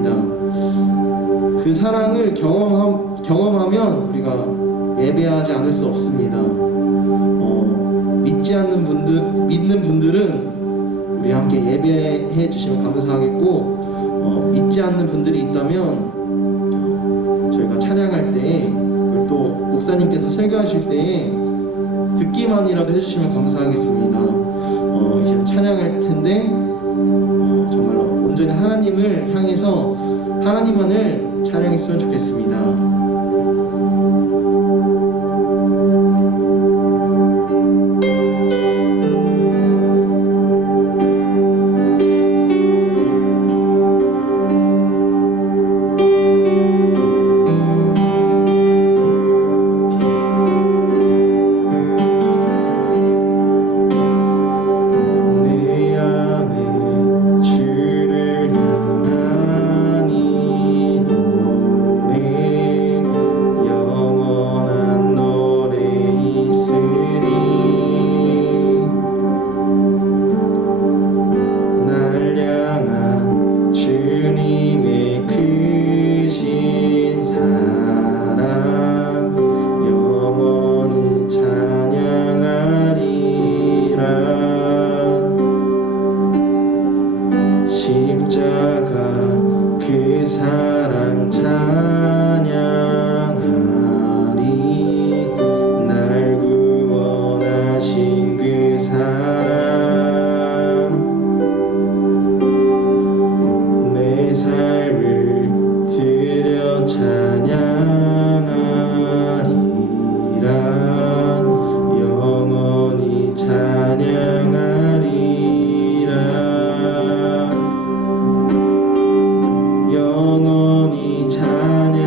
사랑입니다. 그 사랑을 경험하면 우리가 예배하지 않을 수 없습니다. 믿는 분들은 우리 함께 예배해 주시면 감사하겠고, 믿지 않는 분들이 있다면 저희가 찬양할 때에, 그리고 또 목사님께서 설교하실 때에 듣기만이라도 해주시면 감사하겠습니다. 이제 찬양할 텐데 정말로 온전히 하나님을 향해서 하나님만을 찬양했으면 좋겠습니다. 영원히 찬양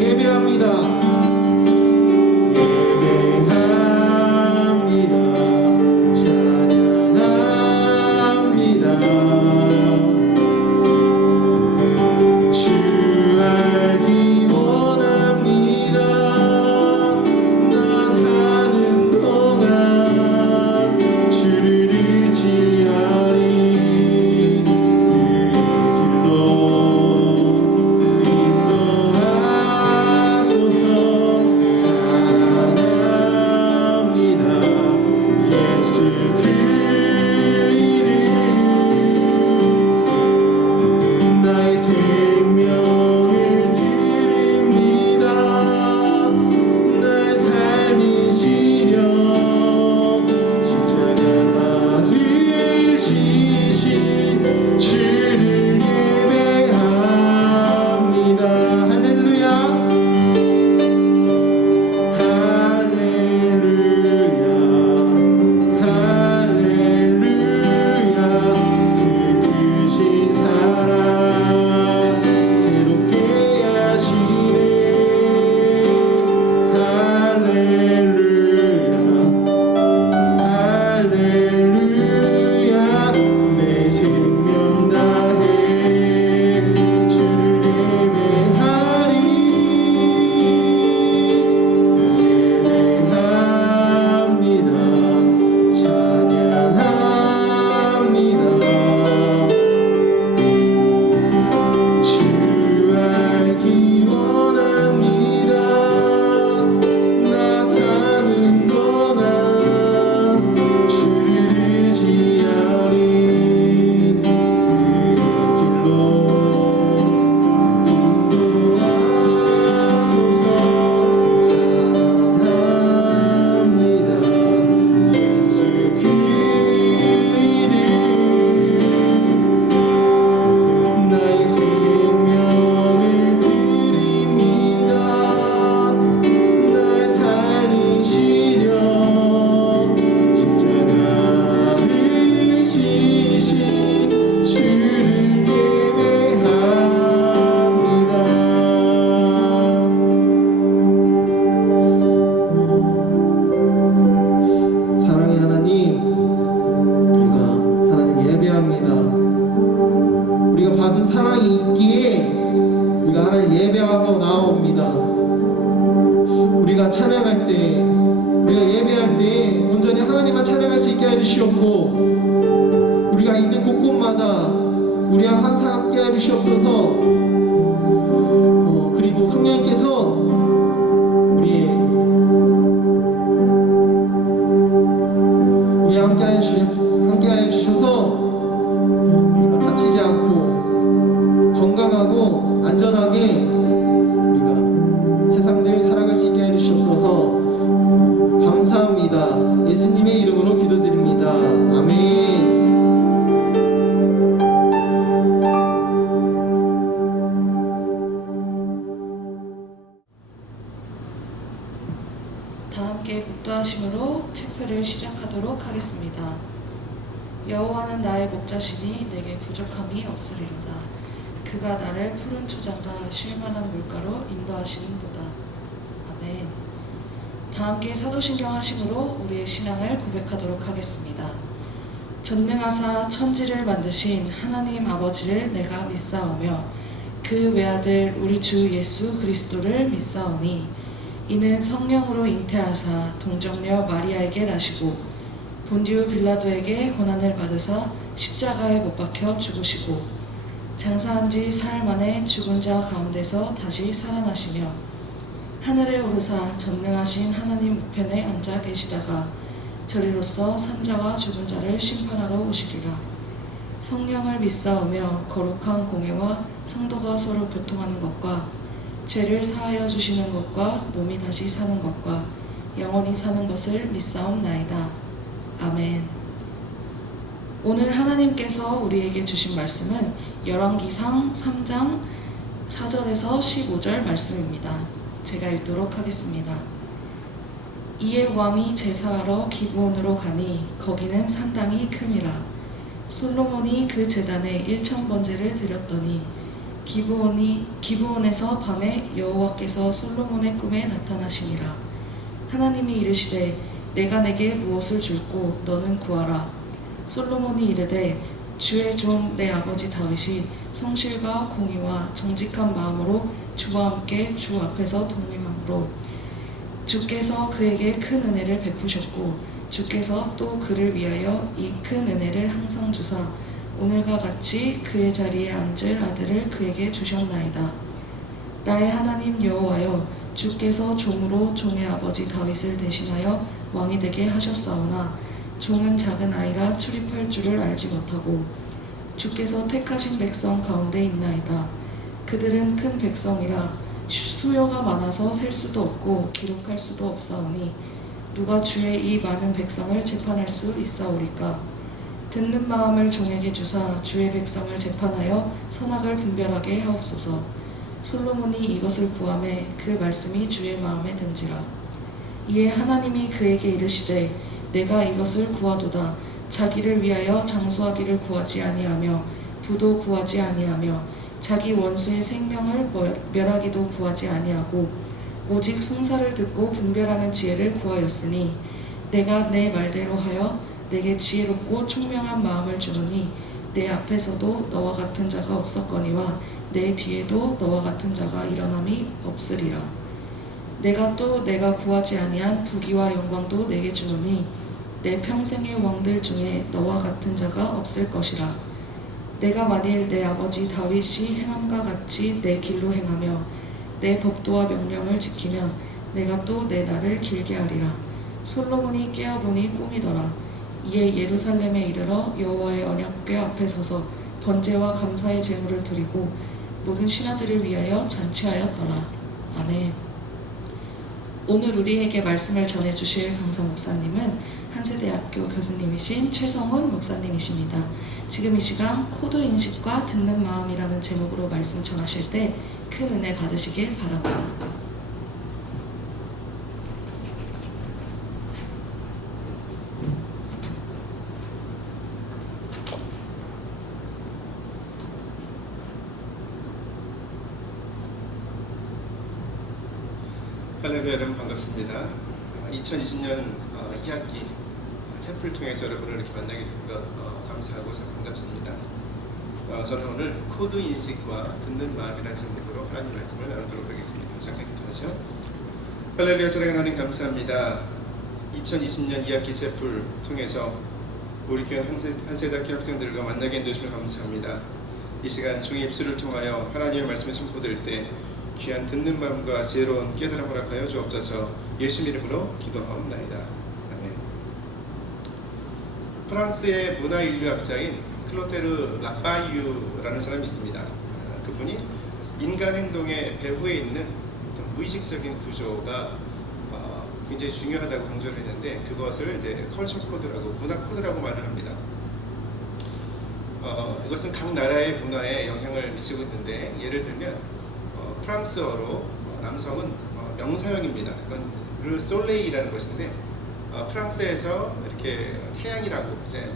예배합니다. 예배합니다. 찬양합니다. 주 알기 원합니다. 나 사는 동안 주를 의지하리. 길로 인도하소서. 사랑합니다. 예수 그 이름 나의 생명을 드립니다. 날 살리시려 십자가를 지신 주를 예배합니다. 할렐루야. 할렐루야. 할렐루야. 그 크신 사랑 새롭게 하시네. 할렐루야. 할렐루야. 내 생명 다해 주를 예배하리. 예배합니다. 찬양합니다. 주 알기 원합니다. 나 사는 동안 주를 의지하리. 길로 인도하소서. 사랑합니다. 예수 그 이름 나의 생명을 드립니다. 날 살리시려 십자가를 지신 주를 예배합니다. 사랑의 하나님, 우리가 하나님 예배합니다. 우리가 받은 사랑이 있기에 우리가 하나님 예배하고 나옵니다. 우리가 찬양할 때, 우리가 예배할 때 온전히 하나님만 찬양할 수 있게 해주시옵고, 우리가 있는 곳곳마다 우리와 항상 함께 해주시옵소서. 그리고 성령님께서 우리 함께하여 주셔서 우리가 다치지 않고 건강하고 안전하게 우리가 세상들 살아갈 수 있게 해주시옵소서. 감사합니다. 예수님의 이름으로 기도드립니다. 아멘. 다 함께 복도하심으로 체크를 시작하도록 하겠습니다. 여호와는 나의 목자시니 내게 부족함이 없으리로다. 그가 나를 푸른 초장과 쉴만한 물가로 인도하시는도다. 아멘. 다 함께 사도신경 하심으로 우리의 신앙을 고백하도록 하겠습니다. 전능하사 천지를 만드신 하나님 아버지를 내가 믿사오며 그 외아들 우리 주 예수 그리스도를 믿사오니 이는 성령으로 잉태하사 동정녀 마리아에게 나시고 본디오 빌라도에게 고난을 받으사 십자가에 못 박혀 죽으시고 장사한 지 사흘 만에 죽은 자 가운데서 다시 살아나시며 하늘에 오르사 전능하신 하나님 우편에 앉아 계시다가 저리로서 산자와 죽은 자를 심판하러 오시리라. 성령을 믿사오며 거룩한 공예와 성도가 서로 교통하는 것과 죄를 사하여 주시는 것과 몸이 다시 사는 것과 영원히 사는 것을 믿사옵나이다. 아멘. 오늘 하나님께서 우리에게 주신 말씀은 열왕기상 3장 4절에서 15절 말씀입니다. 제가 읽도록 하겠습니다. 이에 왕이 제사하러 기브온으로 가니 거기는 상당히 큼이라. 솔로몬이 그 제단에 1000번제를 드렸더니 기브온에서 밤에 여호와께서 솔로몬의 꿈에 나타나시니라. 하나님이 이르시되 내가 내게 무엇을 줄고 너는 구하라. 솔로몬이 이르되 주의 종 내 아버지 다윗이 성실과 공의와 정직한 마음으로 주와 함께 주 앞에서 동행함으로 주께서 그에게 큰 은혜를 베푸셨고 주께서 또 그를 위하여 이 큰 은혜를 항상 주사 오늘과 같이 그의 자리에 앉을 아들을 그에게 주셨나이다. 나의 하나님 여호와여, 주께서 종으로 종의 아버지 다윗을 대신하여 왕이 되게 하셨사오나 종은 작은 아이라 출입할 줄을 알지 못하고 주께서 택하신 백성 가운데 있나이다. 그들은 큰 백성이라 수요가 많아서 셀 수도 없고 기록할 수도 없사오니 누가 주의 이 많은 백성을 재판할 수 있사오리까. 듣는 마음을 종에게 주사 주의 백성을 재판하여 선악을 분별하게 하옵소서. 솔로몬이 이것을 구하매 그 말씀이 주의 마음에 든지라. 이에 하나님이 그에게 이르시되 내가 이것을 구하도다. 자기를 위하여 장수하기를 구하지 아니하며 부도 구하지 아니하며 자기 원수의 생명을 멸하기도 구하지 아니하고 오직 송사를 듣고 분별하는 지혜를 구하였으니 내가 내 말대로 하여 내게 지혜롭고 총명한 마음을 주노니 내 앞에서도 너와 같은 자가 없었거니와 내 뒤에도 너와 같은 자가 일어남이 없으리라. 내가 또 내가 구하지 아니한 부귀와 영광도 내게 주노니 내 평생의 왕들 중에 너와 같은 자가 없을 것이라. 내가 만일 내 아버지 다윗이 행함과 같이 내 길로 행하며 내 법도와 명령을 지키면 내가 또 내 날을 길게 하리라. 솔로몬이 깨어보니 꿈이더라. 이에 예루살렘에 이르러 여호와의 언약궤 앞에 서서 번제와 감사의 제물을 드리고 모든 신하들을 위하여 잔치하였더라. 아멘. 오늘 우리에게 말씀을 전해주실 강사 목사님은 한세대학교 교수님이신 최성훈 목사님이십니다. 지금 이 시간 코드 인식과 듣는 마음이라는 제목으로 말씀 전하실 때 큰 은혜 받으시길 바랍니다. 할렐루야, 여러분 반갑습니다. 2020년 2학기 챔플을 통해서 여러분을 이렇게 만나게 된 것 감사하고 참 반갑습니다. 저는 오늘 코드 인식과 듣는 마음이라는 제목으로 하나님 말씀을 나누도록 하겠습니다. 잠깐 기도하죠. 할렐루야, 사랑하는 하나님 감사합니다. 2020년 2학기 챔플 통해서 우리 교회 한세대학교 학생들과 만나게 해주시면 감사합니다. 이 시간 종의 입술을 통하여 하나님의 말씀이 선포될 때 귀한 듣는 마음과 지혜로운 깨달음을 허락하여 주옵소서. 예수 이름으로 기도하옵나이다. 아멘. 프랑스의 문화인류학자인 클로테르 라파이유라는 사람이 있습니다. 그분이 인간 행동의 배후에 있는 어떤 무의식적인 구조가 굉장히 중요하다고 강조를 했는데 그것을 이제 컬처 코드라고 문화 코드라고 말을 합니다. 이것은 각 나라의 문화에 영향을 미치고 있는데 예를 들면 프랑스어로 남성은 명사형입니다. 그건 르 솔레이라는 것인데 프랑스에서 이렇게 태양이라고 이제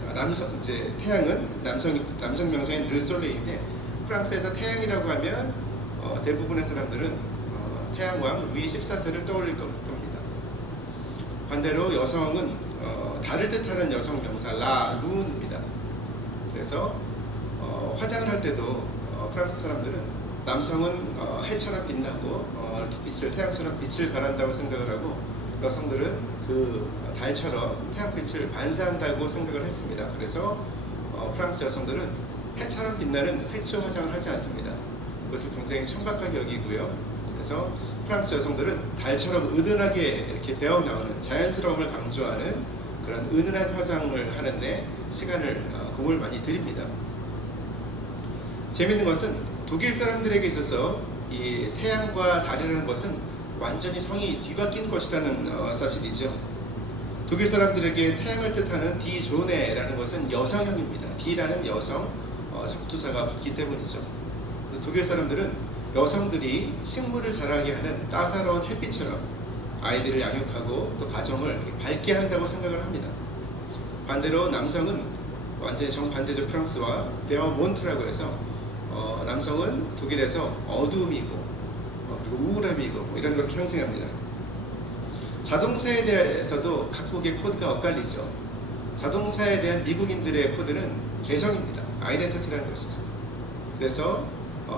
태양은 남성 명사인 르 솔레이인데 프랑스에서 태양이라고 하면 대부분의 사람들은 태양왕 루이 14세를 떠올릴 겁니다. 반대로 여성은 달을 뜻하는 여성 명사 라 루입니다. 그래서 화장을 할 때도 프랑스 사람들은 남성은 해처럼 빛나고 이렇게 태양처럼 빛을 발한다고 생각을 하고 여성들은 그 달처럼 태양빛을 반사한다고 생각을 했습니다. 그래서 프랑스 여성들은 해처럼 빛나는 색조 화장을 하지 않습니다. 그것을 굉장히 천박하게 여기고요. 그래서 프랑스 여성들은 달처럼 은은하게 이렇게 배어 나오는 자연스러움을 강조하는 그런 은은한 화장을 하는데 공을 많이 들입니다. 재밌는 것은 독일 사람들에게 있어서 이 태양과 달이라는 것은 완전히 성이 뒤바뀐 것이라는 사실이죠. 독일 사람들에게 태양을 뜻하는 디조네라는 것은 여성형입니다. 디라는 여성 적두사가 붙기 때문이죠. 독일 사람들은 여성들이 식물을 자라게 하는 따사로운 햇빛처럼 아이들을 양육하고 또 가정을 밝게 한다고 생각을 합니다. 반대로 남성은 완전히 정반대적 프랑스와 데어몬트라고 해서 남성은 독일에서 어두움이고 그리고 우울함이고 뭐 이런 것을 상징합니다. 자동차에 대해서도 각국의 코드가 엇갈리죠. 자동차에 대한 미국인들의 코드는 개성입니다. 아이덴티티라는 것이죠. 그래서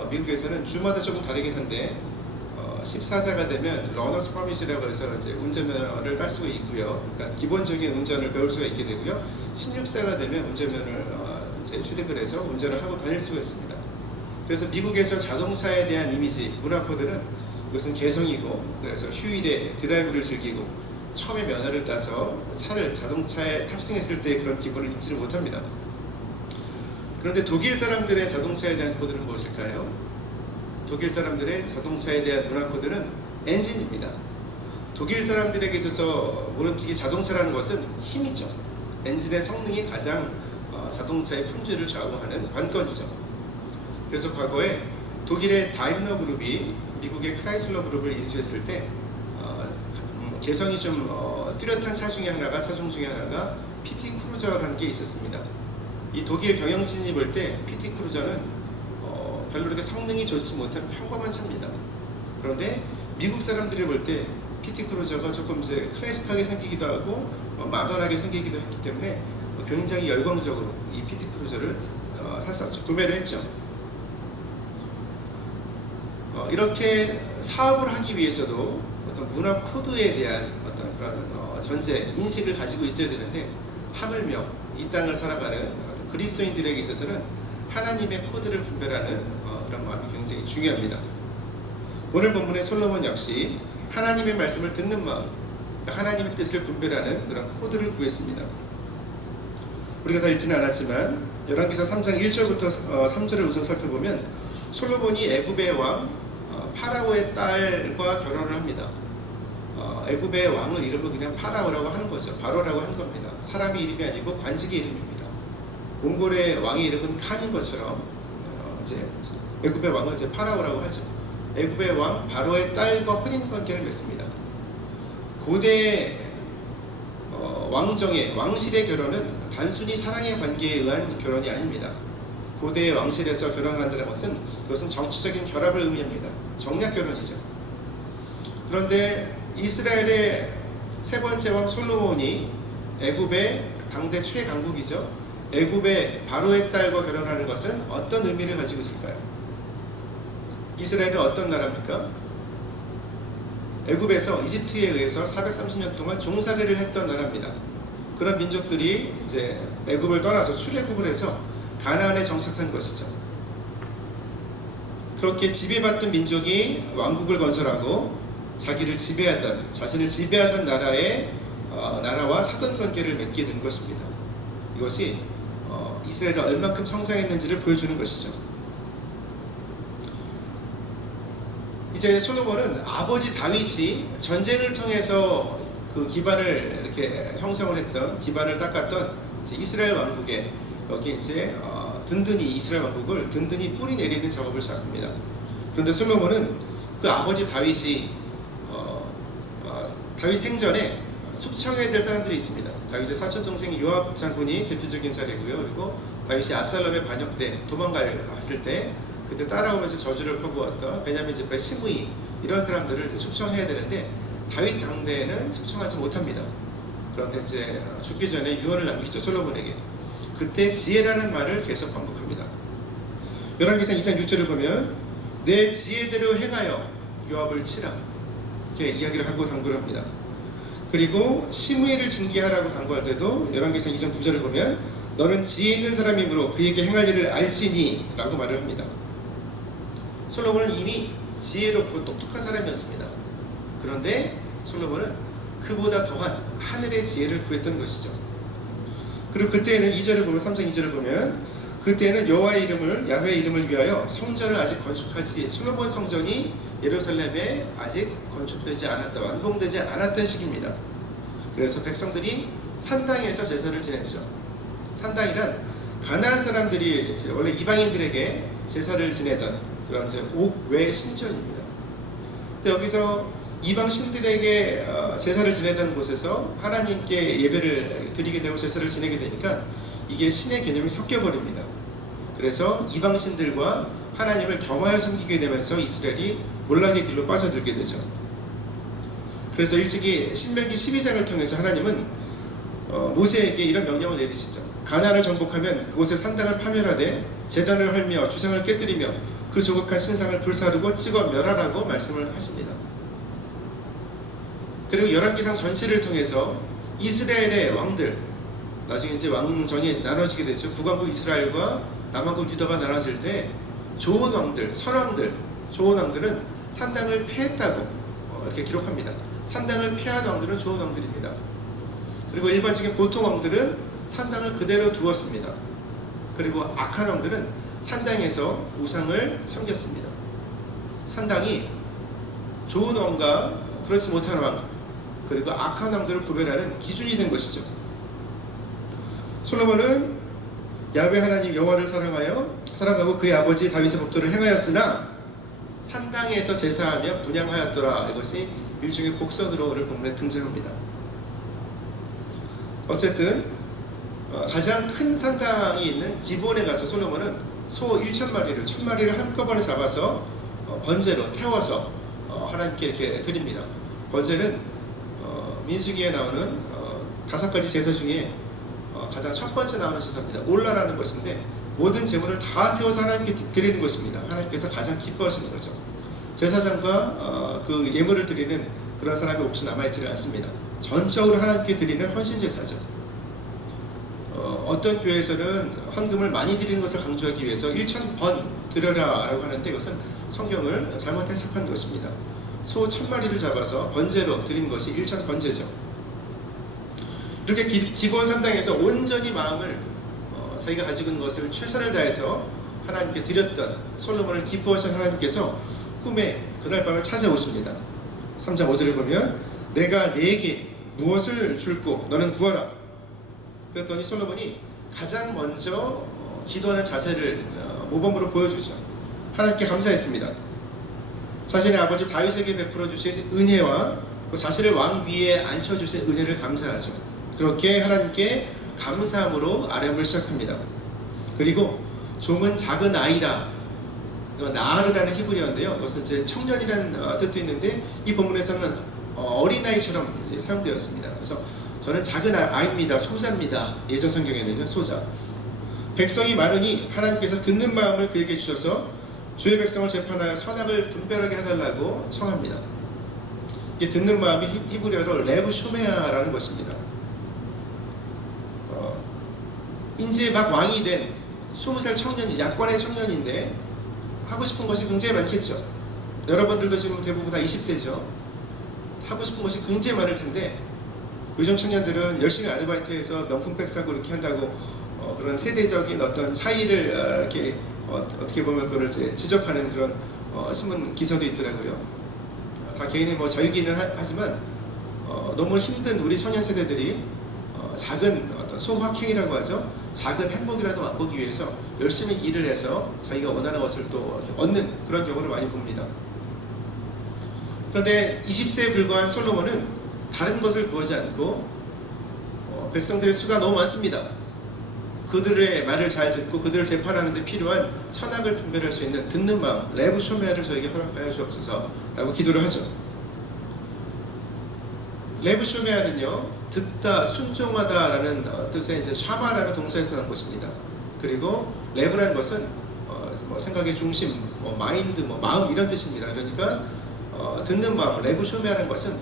미국에서는 주마다 조금 다르긴 한데 14세가 되면 러너스 퍼밋이라고 해서 이제 운전면허를 딸 수가 있고요. 그러니까 기본적인 운전을 배울 수가 있게 되고요. 16세가 되면 운전면허를 이제 취득을 해서 운전을 하고 다닐 수가 있습니다. 그래서 미국에서 자동차에 대한 이미지, 문화 코드는 이것은 개성이고, 그래서 휴일에 드라이브를 즐기고 처음에 면허를 따서 자동차에 탑승했을 때 그런 기분을 잊지를 못합니다. 그런데 독일 사람들의 자동차에 대한 코드는 무엇일까요? 독일 사람들의 자동차에 대한 문화 코드는 엔진입니다. 독일 사람들에게 있어서 모름지기 자동차라는 것은 힘이죠. 엔진의 성능이 가장 자동차의 품질을 좌우하는 관건이죠. 그래서 과거에 독일의 다임러 그룹이 미국의 크라이슬러 그룹을 인수했을 때 개성이 좀 뚜렷한 차 중에 하나가 PT 크루저라는 게 있었습니다. 이 독일 경영진이 볼 때 PT 크루저는 별로 그렇게 성능이 좋지 못한 평범한 차입니다. 그런데 미국 사람들이 볼 때 PT 크루저가 조금 이제 클래식하게 생기기도 하고 마더하게 생기기도 했기 때문에 굉장히 열광적으로 이 PT 크루저를 샀었죠. 구매를 했죠. 이렇게 사업을 하기 위해서도 어떤 문화 코드에 대한 어떤 그런 전제 인식을 가지고 있어야 되는데, 하물며 이 땅을 살아가는 어떤 그리스도인들에게 있어서는 하나님의 코드를 분별하는 그런 마음이 굉장히 중요합니다. 오늘 본문의 솔로몬 역시 하나님의 말씀을 듣는 마음, 그러니까 하나님의 뜻을 분별하는 그런 코드를 구했습니다. 우리가 다 읽지는 않았지만 열왕기사 3장 1절부터 3절을 우선 살펴보면 솔로몬이 애굽의 왕 파라오의 딸과 결혼을 합니다. 애굽의 왕을 이름을 그냥 파라오라고 하는 거죠. 바로라고 하는 겁니다. 사람의 이름이 아니고 관직의 이름입니다. 몽골의 왕의 이름은 칸인 것처럼 이제 애굽의 왕은 이제 파라오라고 하죠. 애굽의 왕 바로의 딸과 혼인 관계를 맺습니다. 고대 왕정의 왕실의 결혼은 단순히 사랑의 관계에 의한 결혼이 아닙니다. 고대 왕실에서 결혼한다는 것은 그것은 정치적인 결합을 의미합니다. 정략 결혼이죠. 그런데 이스라엘의 세 번째 왕 솔로몬이 애굽의 당대 최강국이죠. 애굽의 바로의 딸과 결혼하는 것은 어떤 의미를 가지고 있을까요? 이스라엘은 어떤 나라입니까? 애굽에서 이집트에 의해서 430년 동안 종살이를 했던 나라입니다. 그런 민족들이 이제 애굽을 떠나서 출애굽을 해서 가나안에 정착한 것이죠. 그렇게 지배받던 민족이 왕국을 건설하고 자신을 지배하던 나라와 사돈 관계를 맺게 된 것입니다. 이것이 이스라엘이 얼만큼 성장했는지를 보여주는 것이죠. 이제 솔로몬은 아버지 다윗이 전쟁을 통해서 그 기반을 이렇게 형성을 했던, 기반을 닦았던 이스라엘 왕국에 여기 이제 든든히 이스라엘 왕국을 든든히 뿌리 내리는 작업을 시작합니다. 그런데 솔로몬은 그 아버지 다윗이 다윗 생전에 숙청해야 될 사람들이 있습니다. 다윗의 사촌 동생 요압 장군이 대표적인 사례고요. 그리고 다윗이 압살롬의 반역 때 도망갔을 때 그때 따라오면서 저주를 퍼부었던 베냐민 지파의 시므이, 이런 사람들을 숙청해야 되는데 다윗 당대에는 숙청하지 못합니다. 그런데 이제 죽기 전에 유언을 남기죠. 솔로몬에게. 그때 지혜라는 말을 계속 반복합니다. 열왕기상 2장 6절을 보면 내 지혜대로 행하여 요압을 치라, 이렇게 이야기를 하고 당부를 합니다. 그리고 시므이를 징계하라고 당부할 때도 열왕기상 2장 9절을 보면 너는 지혜 있는 사람이므로 그에게 행할 일을 알지니 라고 말을 합니다. 솔로몬은 이미 지혜롭고 똑똑한 사람이었습니다. 그런데 솔로몬은 그보다 더한 하늘의 지혜를 구했던 것이죠. 그리고 그때에는 2절을 보면 3장 2절을 보면 그때는 여호와의 이름을, 야훼의 이름을 위하여 성전을 아직 건축하지, 솔로몬 성전이 예루살렘에 아직 건축되지 않았다, 완공되지 않았던 시기입니다. 그래서 백성들이 산당에서 제사를 지냈죠. 산당이란 가나안 사람들이 이제 원래 이방인들에게 제사를 지내던 그런 이제 옥외 신전입니다. 근데 여기서 이방 신들에게 제사를 지내던 곳에서 하나님께 예배를 드리게 되고 제사를 지내게 되니까 이게 신의 개념이 섞여버립니다. 그래서 이방 신들과 하나님을 겸하여 섬기게 되면서 이스라엘이 몰락의 길로 빠져들게 되죠. 그래서 일찍이 신명기 12장을 통해서 하나님은 모세에게 이런 명령을 내리시죠. 가나안을 정복하면 그곳에 산당을 파멸하되 제단을 헐며 주상을 깨뜨리며 그 조국한 신상을 불사르고 찍어 멸하라고 말씀을 하십니다. 그리고 열왕기상 전체를 통해서 이스라엘의 왕들, 나중에 이제 왕정이 나눠지게 되죠. 북왕국 이스라엘과 남왕국 유다가 나눠질 때 좋은 왕들, 선왕들, 좋은 왕들은 산당을 패했다고 이렇게 기록합니다. 산당을 패한 왕들은 좋은 왕들입니다. 그리고 일반적인 보통 왕들은 산당을 그대로 두었습니다. 그리고 악한 왕들은 산당에서 우상을 섬겼습니다. 산당이 좋은 왕과 그렇지 못한 왕, 그리고 악한 왕들을 구별하는 기준이 된 것이죠. 솔로몬은 야훼 하나님 여호와를 사랑하고 그의 아버지 다윗의 법도를 행하였으나 산당에서 제사하며 분향하였더라. 이것이 일종의 복선으로 오늘 본문에 등장합니다. 어쨌든 가장 큰 산당이 있는 기브온에 가서 솔로몬은 소 1,000마리를 1,000마리를 한꺼번에 잡아서 번제로 태워서 하나님께 이렇게 드립니다. 번제는 민수기에 나오는 5가지 제사 중에 가장 첫 번째 나오는 제사입니다. 올라라는 것인데 모든 제물을 다 태워서 하나님께 드리는 것입니다. 하나님께서 가장 기뻐하시는 거죠. 제사장과 그 예물을 드리는 그런 사람이 혹시 남아있지는 않습니다. 전적으로 하나님께 드리는 헌신 제사죠. 어떤 교회에서는 헌금을 많이 드리는 것을 강조하기 위해서 1,000번 드려라 라고 하는데 이것은 성경을 잘못 해석한 것입니다. 소 1,000마리를 잡아서 번제로 드린 것이 1,000번제죠. 이렇게 기브온 산당에서 온전히 마음을 자기가 가지고 있는 것을 최선을 다해서 하나님께 드렸던 솔로몬을 기뻐하신 하나님께서 꿈에 그날 밤을 찾아오십니다. 3장 5절을 보면 내가 네게 무엇을 줄고 너는 구하라. 그랬더니 솔로몬이 가장 먼저 기도하는 자세를 모범으로 보여주죠. 하나님께 감사했습니다. 자신의 아버지 다윗에게 베풀어 주신 은혜와 그 자신을 왕 위에 앉혀주신 은혜를 감사하죠. 그렇게 하나님께 감사함으로 아뢰음을 시작합니다. 그리고 종은 작은 아이라, 나아르라는 히브리어인데요. 그것은 이제 청년이라는 뜻도 있는데 이 본문에서는 어린아이처럼 사용되었습니다. 그래서 저는 작은 아이입니다. 소자입니다. 예전 성경에는요, 소자. 백성이 많으니 하나님께서 듣는 마음을 그에게 주셔서 주의 백성을 재판하여 선악을 분별하게 해달라고 청합니다. 이게 듣는 마음이 히브리어로 레브 쇼메아라는 것입니다. 이제 막 왕이 된 20살 청년이, 약관의 청년인데 하고 싶은 것이 굉장히 많겠죠. 여러분들도 지금 대부분 다 20대죠. 하고 싶은 것이 굉장히 많을 텐데 요즘 청년들은 열심히 아르바이트해서 명품백 사고 이렇게 한다고 그런 세대적인 어떤 차이를 이렇게 어떻게 보면 그걸 이제 지적하는 그런 신문 기사도 있더라고요. 다 개인의 뭐 자유기는 하지만 너무 힘든 우리 청년 세대들이 작은 어떤 소확행이라고 하죠. 작은 행복이라도 맛보기 위해서 열심히 일을 해서 자기가 원하는 것을 또 이렇게 얻는 그런 경우를 많이 봅니다. 그런데 20세에 불과한 솔로몬은 다른 것을 구하지 않고 백성들의 수가 너무 많습니다. 그들의 말을 잘 듣고 그들을 재판하는 데 필요한 선악을 분별할 수 있는 듣는 마음, 레브 쇼메아를 저에게 허락하여 주옵소서 라고 기도를 하죠. 레브 쇼메아는요, 듣다, 순종하다라는 뜻의 이제 샤마라는 동사에서 난 것입니다. 그리고 레브라는 것은 생각의 중심, 마인드, 마음 이런 뜻입니다. 그러니까 듣는 마음, 레브 쇼메아라는 것은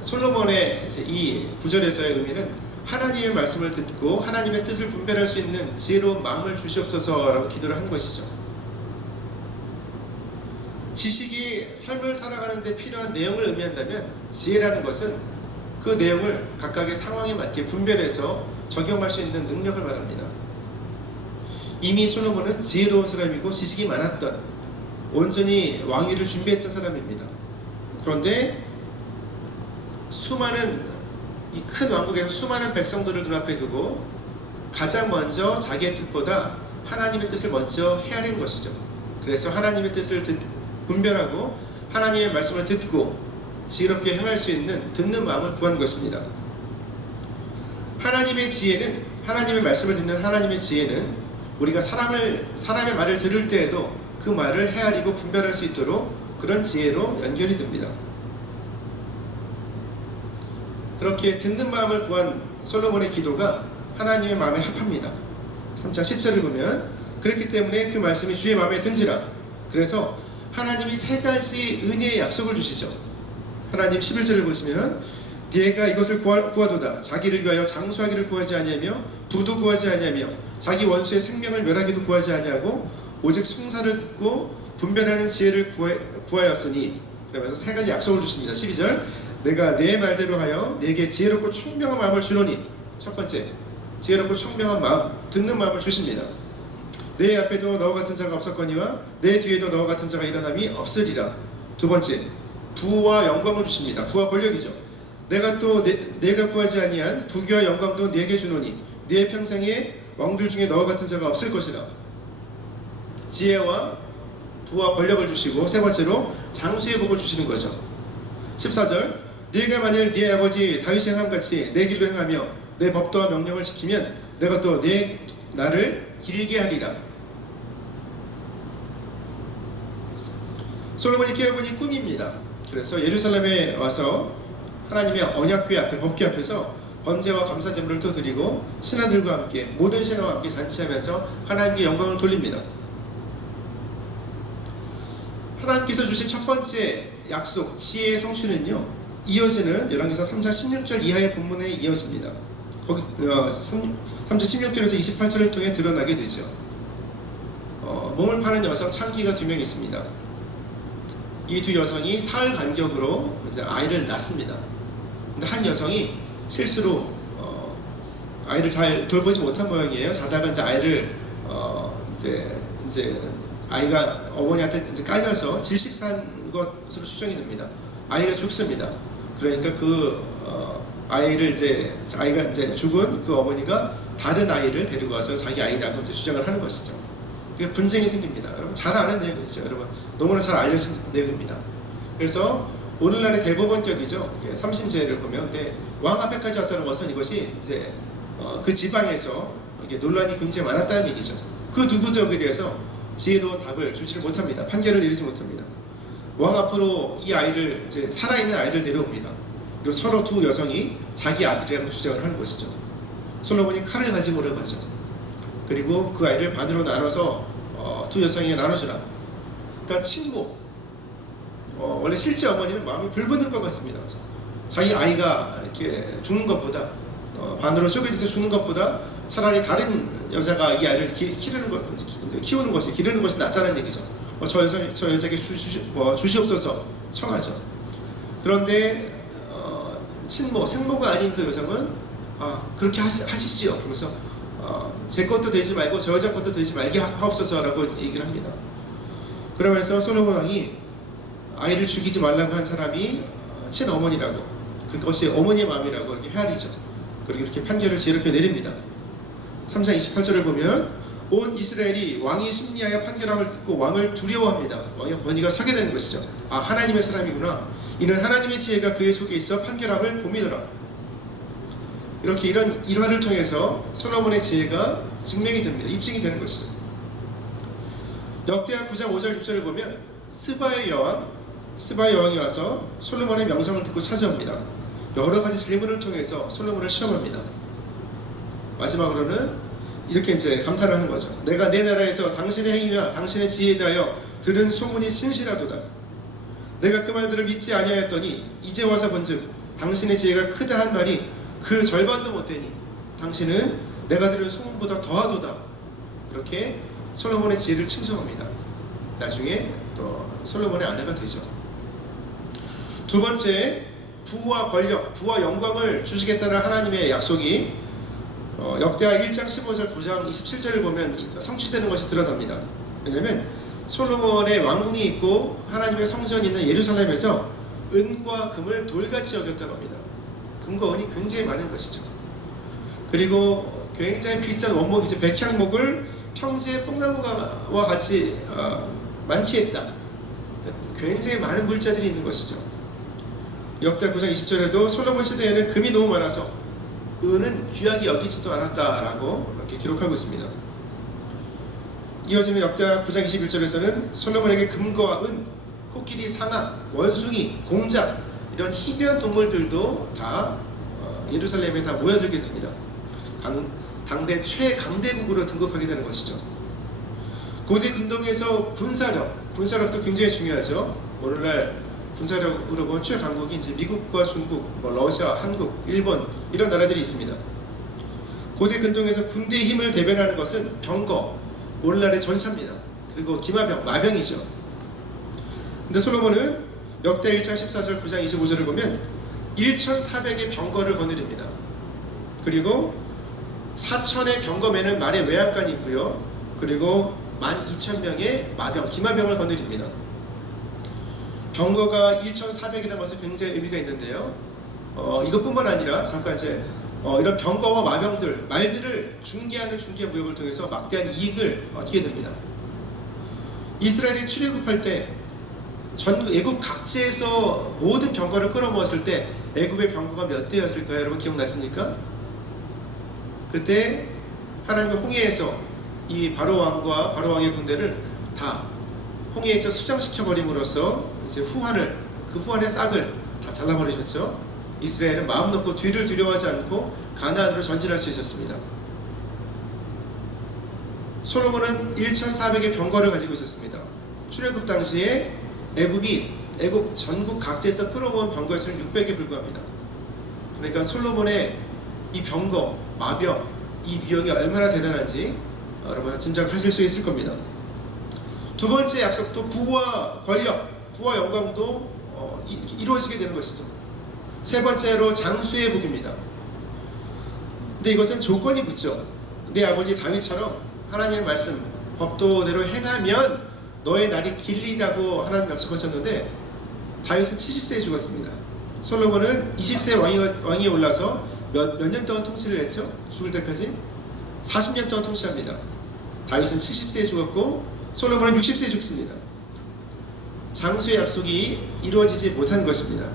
솔로몬의 이제 이 구절에서의 의미는 하나님의 말씀을 듣고 하나님의 뜻을 분별할 수 있는 지혜로운 마음을 주시옵소서라고 기도를 한 것이죠. 지식이 삶을 살아가는 데 필요한 내용을 의미한다면 지혜라는 것은 그 내용을 각각의 상황에 맞게 분별해서 적용할 수 있는 능력을 말합니다. 이미 솔로몬은 지혜로운 사람이고 지식이 많았던, 온전히 왕위를 준비했던 사람입니다. 그런데 수많은 이 큰 왕국에서 수많은 백성들을 눈앞에 두고 가장 먼저 자기의 뜻보다 하나님의 뜻을 먼저 헤아린 것이죠. 그래서 하나님의 뜻을 분별하고 하나님의 말씀을 듣고 지혜롭게 행할 수 있는 듣는 마음을 구한 것입니다. 하나님의 지혜는, 하나님의 말씀을 듣는 하나님의 지혜는 우리가 사람의 말을 들을 때에도 그 말을 헤아리고 분별할 수 있도록 그런 지혜로 연결이 됩니다. 그렇게 듣는 마음을 구한 솔로몬의 기도가 하나님의 마음에 합합니다. 3장 10절을 보면 그렇기 때문에 그 말씀이 주의 마음에 든지라. 그래서 하나님이 세 가지 은혜의 약속을 주시죠. 하나님 11절을 보시면 네가 이것을 구하도다. 자기를 위하여 장수하기를 구하지 아니하며 부도 구하지 아니하며 자기 원수의 생명을 멸하기도 구하지 아니하고 오직 송사를 듣고 분별하는 지혜를 구하였으니. 그러면서 세 가지 약속을 주십니다. 12절 내가 내 말대로 하여 네게 지혜롭고 총명한 마음을 주노니. 첫 번째, 지혜롭고 총명한 마음, 듣는 마음을 주십니다. 내 앞에도 너와 같은 자가 없었거니와 내 뒤에도 너와 같은 자가 일어남이 없으리라. 두 번째, 부와 영광을 주십니다. 부와 권력이죠. 내가 구하지 아니한 부귀와 영광도 네게 주노니 네 평생에 왕들 중에 너와 같은 자가 없을 것이라. 지혜와 부와 권력을 주시고 세 번째로 장수의 복을 주시는 거죠. 14절 네가 만일 네 아버지 다윗의 행함같이 내 길로 행하며 내 법도와 명령을 지키면 내가 또 나를 길게 하리라. 솔로몬이 깨어보니 꿈입니다. 그래서 예루살렘에 와서 하나님의 언약궤 앞에, 법궤 앞에서 번제와 감사제물을 또 드리고 신하들과 함께, 모든 신하와 함께 잔치하면서 하나님께 영광을 돌립니다. 하나님께서 주신 첫 번째 약속, 지혜의 성취는요, 이어지는 열왕기사 3장 16절 이하의 본문에 이어집니다. 거기 3장 16절에서 28절을 통해 드러나게 되죠. 몸을 파는 여성 창기가 2명 있습니다. 이 두 여성이 사흘 간격으로 이제 아이를 낳습니다. 근데 한 여성이 실수로 아이를 잘 돌보지 못한 모양이에요. 자다가 이제 아이를 이제 아이가 어머니한테 이제 깔려서 질식산 것으로 추정이 됩니다. 아이가 죽습니다. 그러니까 아이가 이제 죽은 그 어머니가 다른 아이를 데리고 와서 자기 아이라고 이제 주장을 하는 것이죠. 그러니까 분쟁이 생깁니다. 여러분 잘 아는 내용이죠. 여러분 너무나 잘 알려진 내용입니다. 그래서 오늘날의 대법원격이죠. 삼심제를 보면 왕 앞에까지 왔다는 것은 이것이 이제 그 지방에서 이게 논란이 굉장히 많았다는 얘기죠. 그 누구도 여기에 대해서 지혜로운 답을 주지를 못합니다. 판결을 내리지 못합니다. 왕 앞으로 이 아이를 이제 살아있는 아이를 내려옵니다. 그리고 서로 두 여성이 자기 아들이라고 주장을 하는 것이죠. 솔로몬이 칼을 가지고 오라고 하죠. 그리고 그 아이를 반으로 나눠서 두 여성에게 나눠주라. 그러니까 친모. 원래 실제 어머니는 마음이 불붙는 것 같습니다. 자기 아이가 이렇게 죽는 것보다 반으로 쪼개져서 죽는 것보다 차라리 다른 여자가 이 아이를 키우는 것이 기르는 것이 낫다는 얘기죠. 저 여자에게 주시옵소서 청하죠. 그런데 친모, 생모가 아닌 그 여성은 그렇게 하시지요. 그러면서 제 것도 되지 말고 저 여자 것도 되지 말게 하옵소서라고 얘기를 합니다. 그러면서 솔로몬 왕이 아이를 죽이지 말라고 한 사람이 친어머니라고, 그것이 어머니의 마음이라고 이렇게 헤아리죠. 그리고 이렇게 판결을 지혜롭게 내립니다. 3장 28절을 보면 온 이스라엘이 왕이 심리하여 판결함을 듣고 왕을 두려워합니다. 왕의 권위가 서게 되는 것이죠. 하나님의 사람이구나. 이는 하나님의 지혜가 그의 속에 있어 판결함을 봄이더라. 이렇게 이런 일화를 통해서 솔로몬의 지혜가 증명이 됩니다. 입증이 되는 것이죠. 역대하 9장 5절 6절을 보면 스바의 여왕이 와서 솔로몬의 명성을 듣고 찾아옵니다. 여러 가지 질문을 통해서 솔로몬을 시험합니다. 마지막으로는 이렇게 이제 감탄을 하는 거죠. 내가 내 나라에서 당신의 행위와 당신의 지혜에 대하여 들은 소문이 진실하도다. 내가 그 말들을 믿지 아니하였더니 이제 와서 본즉 당신의 지혜가 크다 한 말이 그 절반도 못되니 당신은 내가 들은 소문보다 더하도다. 이렇게 솔로몬의 지혜를 칭송합니다. 나중에 또 솔로몬의 아내가 되죠. 두 번째, 부와 권력, 부와 영광을 주시겠다는 하나님의 약속이 역대하 1장 15절 9장 27절을 보면 성취되는 것이 드러납니다. 왜냐하면 솔로몬의 왕궁이 있고 하나님의 성전이 있는 예루살렘에서 은과 금을 돌같이 여겼다고 합니다. 금과 은이 굉장히 많은 것이죠. 그리고 굉장히 비싼 원목이죠. 백향목을 평지의 뽕나무와 같이 만티했다. 굉장히 많은 물자들이 있는 것이죠. 역대 9장 20절에도 솔로몬 시대에는 금이 너무 많아서 은은 귀하게 여기지도 않았다라고 이렇게 기록하고 있습니다. 이어지는 역대하 9장 21절에서는 솔로몬에게 금과 은, 코끼리, 상아, 원숭이, 공작 이런 희귀한 동물들도 다 예루살렘에 다 모여들게 됩니다. 당대 최강대국으로 등극하게 되는 것이죠. 고대 근동에서 군사력도 굉장히 중요하죠. 오늘날 군사력으로 본 최강국이 이제 미국과 중국, 러시아, 한국, 일본 이런 나라들이 있습니다. 고대 근동에서 군대의 힘을 대변하는 것은 병거, 오늘날의 전차입니다. 그리고 기마병, 마병이죠. 근데 솔로몬은 역대 1장 14절, 9장 25절을 보면 1,400의 병거를 거느립니다. 그리고 4,000의 병거매는 말의 외양간이 있고요. 그리고 12,000명의 마병, 기마병을 거느립니다. 병거가 1,400이라는 것은 굉장히 의미가 있는데요. 이것뿐만 아니라 잠깐 이제 이런 병거와 마병들, 말들을 중개하는 중개 무역을 통해서 막대한 이익을 얻게 됩니다. 이스라엘이 출애굽할 때 전 애굽 각지에서 모든 병거를 끌어모았을 때 애굽의 병거가 몇 대였을까요? 여러분 기억나십니까? 그때 하나님의 홍해에서 이 바로 왕과 바로 왕의 군대를 다 홍해에서 수장시켜 버림으로써 이제 그 후환의 싹을 다 잘라버리셨죠. 이스라엘은 마음 놓고 뒤를 두려워하지 않고 가나안으로 전진할 수 있었습니다. 솔로몬은 1,400의 병거를 가지고 있었습니다. 출애굽 당시에 애굽 전국 각지에서 끌어모은 병거의 수는 600에 불과합니다. 그러니까 솔로몬의 이 병거, 마병, 이 위력이 얼마나 대단한지 여러분 짐작하실 수 있을 겁니다. 두 번째 약속도 부와 권력, 부와 영광도 이루어지게 되는 것이죠. 세 번째로 장수의 복입니다. 근데 이것은 조건이 붙죠. 내 아버지 다윗처럼 하나님의 말씀, 법도대로 행하면 너의 날이 길리라고 하나님 약속하셨는데 다윗은 70세에 죽었습니다. 솔로몬은 20세 왕이 올라서 몇 년 동안 통치를 했죠? 죽을 때까지 40년 동안 통치합니다. 다윗은 70세에 죽었고 솔로몬은 60세에 죽습니다. 장수의 약속이 이루어지지 못한 것입니다.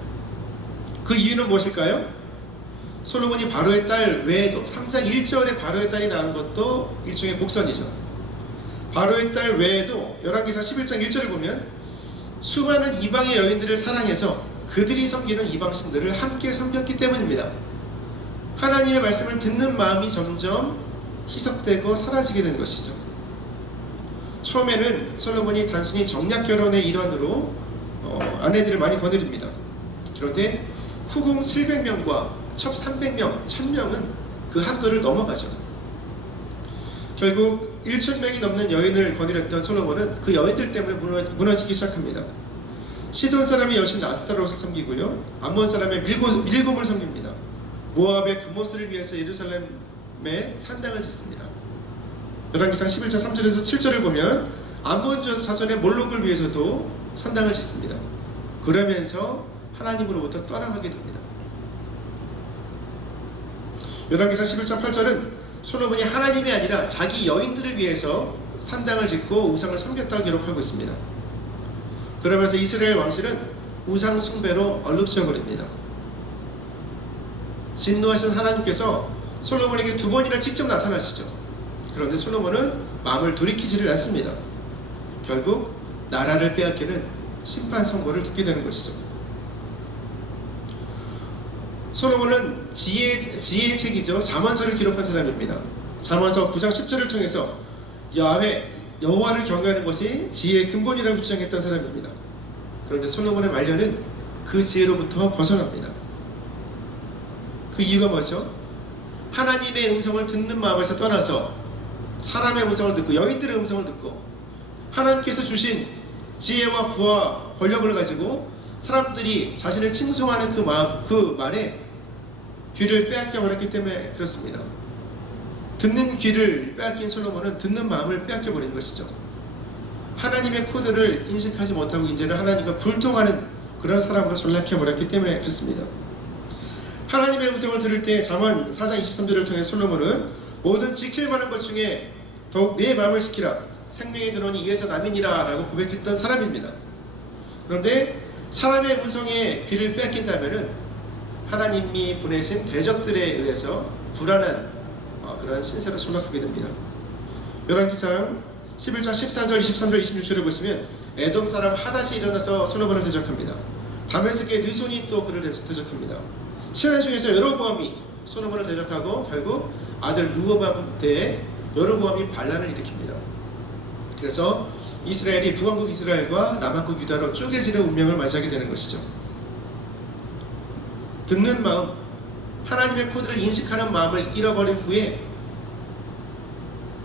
그 이유는 무엇일까요? 솔로몬이 바로의 딸 외에도 3장 1절에 바로의 딸이 나오는 것도 일종의 복선이죠. 바로의 딸 외에도 열왕기상 11장 1절을 보면 수많은 이방의 여인들을 사랑해서 그들이 섬기는 이방신들을 함께 섬겼기 때문입니다. 하나님의 말씀을 듣는 마음이 점점 희석되고 사라지게 된 것이죠. 처음에는 솔로몬이 단순히 정략 결혼의 일환으로 아내들을 많이 거느립니다. 그런데 후궁 700명과 첩 300명, 1000명은 그 한도를 넘어가죠. 결국 1,000명이 넘는 여인을 거느렸던 솔로몬은 그 여인들 때문에 무너지기 시작합니다. 시돈 사람의 여신 아스타롯을 섬기고요, 암몬 사람의 밀곰을 섬깁니다. 모압의 금오스를 위해서 예루살렘에 산당을 짓습니다. 열왕기상 11장 3절에서 7절을 보면 암몬 자손의 몰록을 위해서도 산당을 짓습니다. 그러면서 하나님으로부터 떠나가게 됩니다. 열왕기상 11장 8절은 솔로몬이 하나님이 아니라 자기 여인들을 위해서 산당을 짓고 우상을 섬겼다고 기록하고 있습니다. 그러면서 이스라엘 왕실은 우상 숭배로 얼룩져 버립니다. 진노하신 하나님께서 솔로몬에게 2번이나 직접 나타나시죠. 그런데 솔로몬은 마음을 돌이키지를 않습니다. 결국 나라를 빼앗기는 심판 선고를 듣게 되는 것이죠. 솔로몬은 지혜의 책이죠. 잠언서를 기록한 사람입니다. 잠언서 9장 10절을 통해서 여호와를 경외하는 것이 지혜의 근본이라고 주장했던 사람입니다. 그런데 솔로몬의 말년은 그 지혜로부터 벗어납니다. 그 이유가 뭐죠? 하나님의 음성을 듣는 마음에서 떠나서 사람의 음성을 듣고 여인들의 음성을 듣고 하나님께서 주신 지혜와 부와 권력을 가지고 사람들이 자신을 칭송하는 그 말에 귀를 빼앗겨 버렸기 때문에 그렇습니다. 듣는 귀를 빼앗긴 솔로몬은 듣는 마음을 빼앗겨 버린 것이죠. 하나님의 코드를 인식하지 못하고 이제는 하나님과 불통하는 그런 사람으로 전락해 버렸기 때문에 그렇습니다. 하나님의 음성을 들을 때 잠언 4장 23절을 통해 솔로몬은 모든 지킬 만한 것 중에 더욱 내 마음을 지키라, 생명의 근원이 이에서 남이니라 라고 고백했던 사람입니다. 그런데 사람의 음성에 귀를 빼앗긴다면 하나님이 보내신 대적들에 의해서 불안한 그런 신세로 전락하게 됩니다. 열왕기상 11장 14절, 23절, 26절을 보시면 에돔 사람 하닷이 일어나서 솔로몬을 대적합니다. 다메섹의 느손이 또 그를 대적합니다. 신하 중에서 여로보암이 솔로몬을 대적하고 결국 아들 르호보암 때에 여로보암이 반란을 일으킵니다. 그래서 이스라엘이 북왕국 이스라엘과 남왕국 유다로 쪼개지는 운명을 맞이하게 되는 것이죠. 듣는 마음, 하나님의 코드를 인식하는 마음을 잃어버린 후에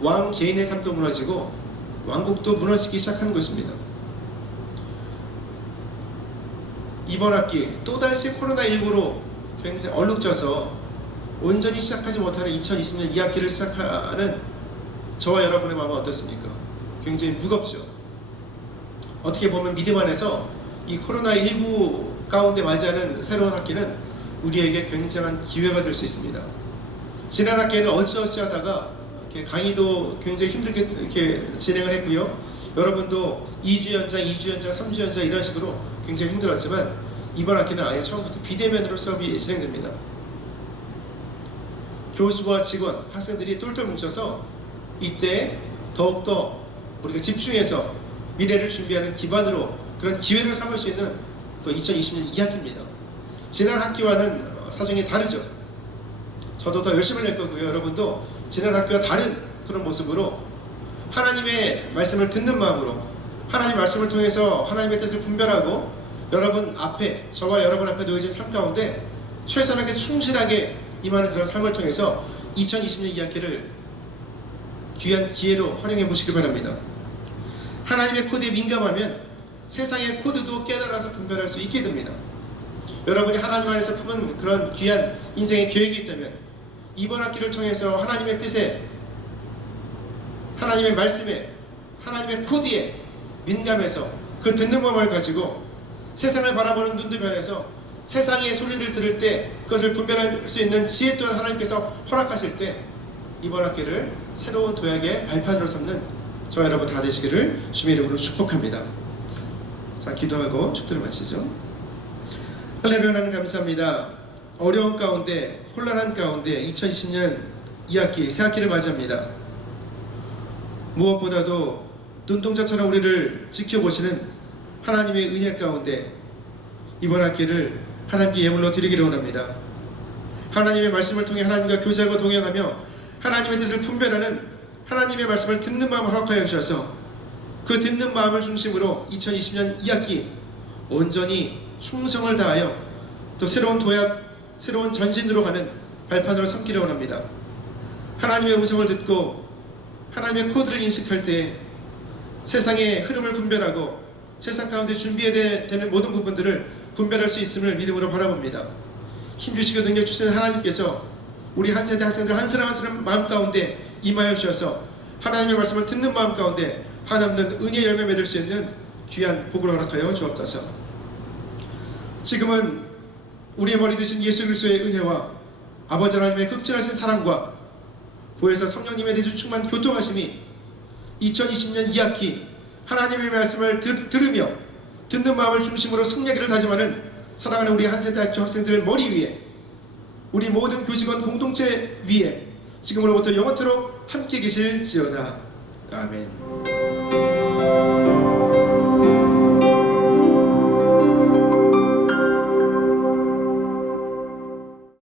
왕 개인의 삶도 무너지고 왕국도 무너지기 시작한 것입니다. 이번 학기 또다시 코로나19로 굉장히 얼룩져서 온전히 시작하지 못하는 2020년 2학기를 시작하는 저와 여러분의 마음은 어떻습니까? 굉장히 무겁죠. 어떻게 보면 믿음 안에서 이 코로나19 가운데 맞이하는 새로운 학기는 우리에게 굉장한 기회가 될 수 있습니다. 지난 학기에는 어찌어찌 하다가 이렇게 강의도 굉장히 힘들게 이렇게 진행을 했고요. 여러분도 2주 연장, 2주 연장, 3주 연장 이런 식으로 굉장히 힘들었지만 이번 학기는 아예 처음부터 비대면으로 수업이 진행됩니다. 교수와 직원, 학생들이 똘똘 뭉쳐서 이때 더욱더 우리가 집중해서 미래를 준비하는 기반으로 그런 기회를 삼을 수 있는 또 2020년 2학기입니다. 지난 학기와는 사정이 다르죠. 저도 더 열심히 낼 거고요. 여러분도 지난 학기와 다른 그런 모습으로 하나님의 말씀을 듣는 마음으로 하나님의 말씀을 통해서 하나님의 뜻을 분별하고 여러분 앞에, 저와 여러분 앞에 놓여진 삶 가운데 최선하게 충실하게 임하는 그런 삶을 통해서 2020년 2학기를 귀한 기회로 활용해 보시길 바랍니다. 하나님의 코드에 민감하면 세상의 코드도 깨달아서 분별할 수 있게 됩니다. 여러분이 하나님 안에서 품은 그런 귀한 인생의 계획이 있다면 이번 학기를 통해서 하나님의 뜻에, 하나님의 말씀에, 하나님의 코드에 민감해서 그 듣는 마음을 가지고 세상을 바라보는 눈도 변해서 세상의 소리를 들을 때 그것을 분별할 수 있는 지혜 또한 하나님께서 허락하실 때 이번 학기를 새로운 도약의 발판으로 삼는 저와 여러분 다 되시기를 주님의 이름으로 축복합니다. 자, 기도하고 축도를 마치죠. 할렐루야. 하나님 감사합니다. 어려운 가운데, 혼란한 가운데 2020년 2학기, 새 학기를 맞이합니다. 무엇보다도 눈동자처럼 우리를 지켜보시는 하나님의 은혜 가운데 이번 학기를 하나님께 예물로 드리기를 원합니다. 하나님의 말씀을 통해 하나님과 교제하고 동행하며 하나님의 뜻을 분별하는 하나님의 말씀을 듣는 마음을 허락하여 주셔서 그 듣는 마음을 중심으로 2020년 2학기 온전히 충성을 다하여 또 새로운 도약, 새로운 전진으로 가는 발판으로 삼기를 원합니다. 하나님의 음성을 듣고 하나님의 코드를 인식할 때 세상의 흐름을 분별하고 세상 가운데 준비해야 되는 모든 부분들을 분별할 수 있음을 믿음으로 바라봅니다. 힘주시고 능력 주시는 하나님께서 우리 한 세대 학생들 한 사람 한 사람 마음 가운데 임하여 주셔서 하나님의 말씀을 듣는 마음 가운데 한없는 은혜의 열매 맺을 수 있는 귀한 복을 허락하여 주옵소서. 지금은 우리의 머리 되신 예수 그리스도의 은혜와 아버지 하나님의 극진하신 사랑과 보혜사 성령님의 내주 충만 교통하심이 2020년 2학기 하나님의 말씀을 들으며 듣는 마음을 중심으로 승리하기를 다짐하는 사랑하는 우리 한세대학교 학생들 머리 위에 우리 모든 교직원 공동체 위에 지금으로부터 영원토록 함께 계실지어다. 아멘.